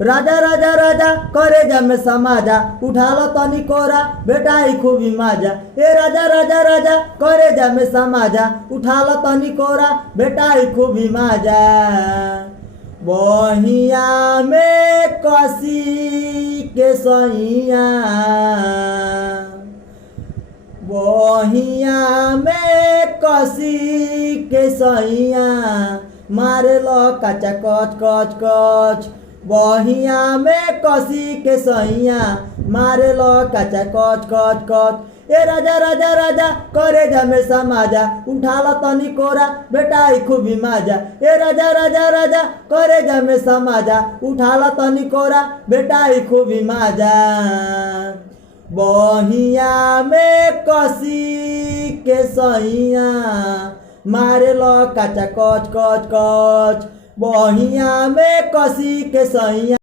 राजा राजा राजा करे जमे समाजा उठाला तनी कोरा बेटाई खूबी माजा। ए राजा राजा राजा करे जमे समाजा उठाला तनी कोरा बेटाई खूबी माजा। बहिया में कसी के सैया बहिया में कसी के सैया मारे लो कचा कच कच कच। बहिया में कसी के सैया मारे लो कचा कच कच कच। ए राजा राजा राजा करे जमे समाजा उठाला तनी कोरा बेटाई खूबी माजा। ए राजा राजा राजा करे जमे समाजा उठाला तनी कोरा बेटाई खूबी माजा। बहिया में कसी के सैया मारे लो कचा कच कच कच। बहिया में कसी के सैया।